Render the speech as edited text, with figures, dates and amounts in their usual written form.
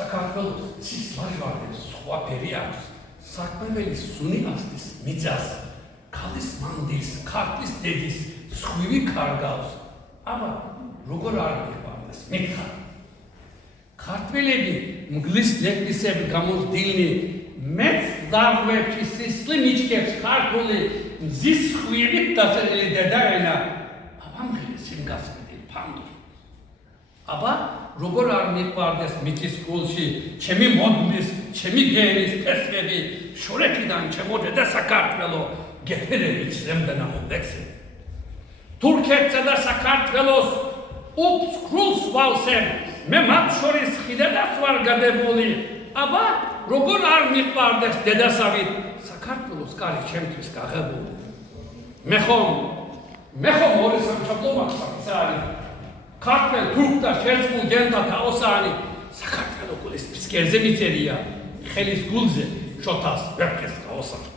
საქართველოს ცის ლაჟვარდებს სხვა ფერი აქვს. საქმეველი სუნი ასდის მიწას, ქალის მანდილს, ქართლის დედის სხვივი კარგავს. აბა, როგორ არ მიყვარდეს, მითხარ. ქართველები მგლის ლეკვისები გამოსდილნი, მეც ზარღვებში სისხლი მიჩქებს ქართული მზის სხვივით დასერილი დედაენა. აბა მღერის სიმგასმედილი ფანდური. აბა, როგორ არ მიყვარდეს მიწის გულში, ჩემი მოდმის, ჩემი გენის ფესვები, შორექიდან ჩემო დედა საქართველო, გეფერებით სრემდანა მომდექსე. თურქეთსა და საქართველოს უფს ქრულს ვალსებ, მე მათ შორის ხიდებას ვარ გადებული. აბა, როგორ არ მიყვარდეს დედასავით, საქართველოს კარი ჩემთვის გაღებული. მე ხომ ორი სამშობლო მაქვს არის. ქართველ თურქთა შერწყმულ გენთა თაოსანი საქართველოს გულის ფსკერზე მიწერია ხელის გულზე შოთას ვერხეს გაოსანი.